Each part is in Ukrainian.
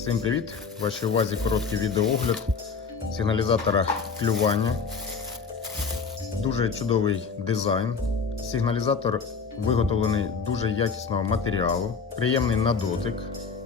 Всім привіт! В вашій увазі короткий відеоогляд сигналізатора клювання. Дуже чудовий дизайн. Сигналізатор виготовлений дуже якісного матеріалу, приємний на дотик.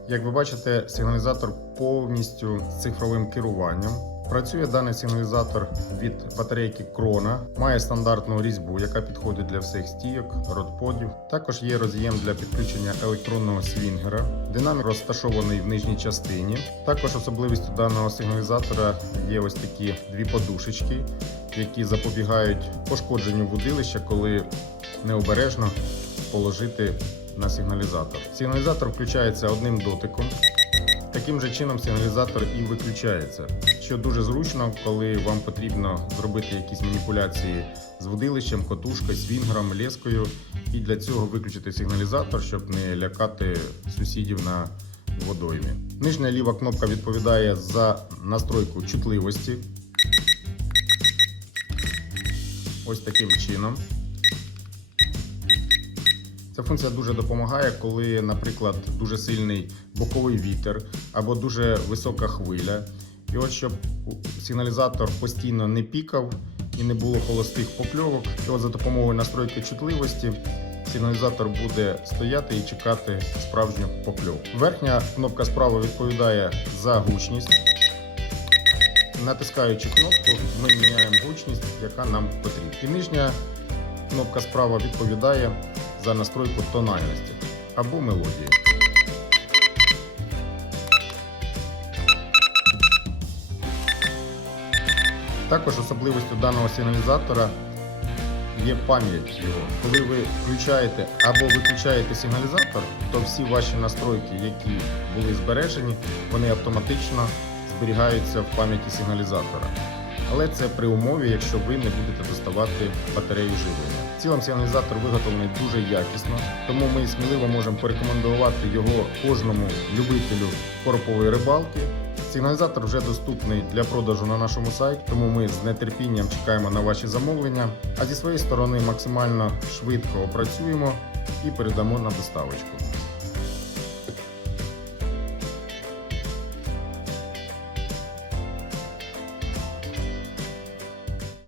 Як ви бачите, сигналізатор повністю з цифровим керуванням. Працює даний сигналізатор від батарейки Крона, має стандартну різьбу, яка підходить для всіх стійок, родподів. Також є роз'єм для підключення електронного свінгера. Динамік розташований в нижній частині. Також особливістю даного сигналізатора є ось такі дві подушечки, які запобігають пошкодженню вудилища, коли необережно положити на сигналізатор. Сигналізатор включається одним дотиком. Таким же чином сигналізатор і виключається, що дуже зручно, коли вам потрібно зробити якісь маніпуляції з водилищем, котушкою, свінгером, лескою, і для цього виключити сигналізатор, щоб не лякати сусідів на водоймі. Нижня ліва кнопка відповідає за настройку чутливості. Ось таким чином. Ця функція дуже допомагає, коли, наприклад, дуже сильний боковий вітер або дуже висока хвиля. І от щоб сигналізатор постійно не пікав і не було холостих покльовок, і от за допомогою настройки чутливості сигналізатор буде стояти і чекати справжню покльовку. Верхня кнопка справа відповідає за гучність. Натискаючи кнопку, ми міняємо гучність, яка нам потрібна. І нижня кнопка справа відповідає за настройку тональності або мелодії. Також особливістю даного сигналізатора є пам'ять його. Коли ви включаєте або виключаєте сигналізатор, то всі ваші настройки, які були збережені, вони автоматично зберігаються в пам'яті сигналізатора. Але це при умові, якщо ви не будете доставати батарею живлення. В цілому сигналізатор виготовлений дуже якісно, тому ми сміливо можемо порекомендувати його кожному любителю коропової рибалки. Сигналізатор вже доступний для продажу на нашому сайті, тому ми з нетерпінням чекаємо на ваші замовлення. А зі своєї сторони максимально швидко опрацюємо і передамо на доставочку.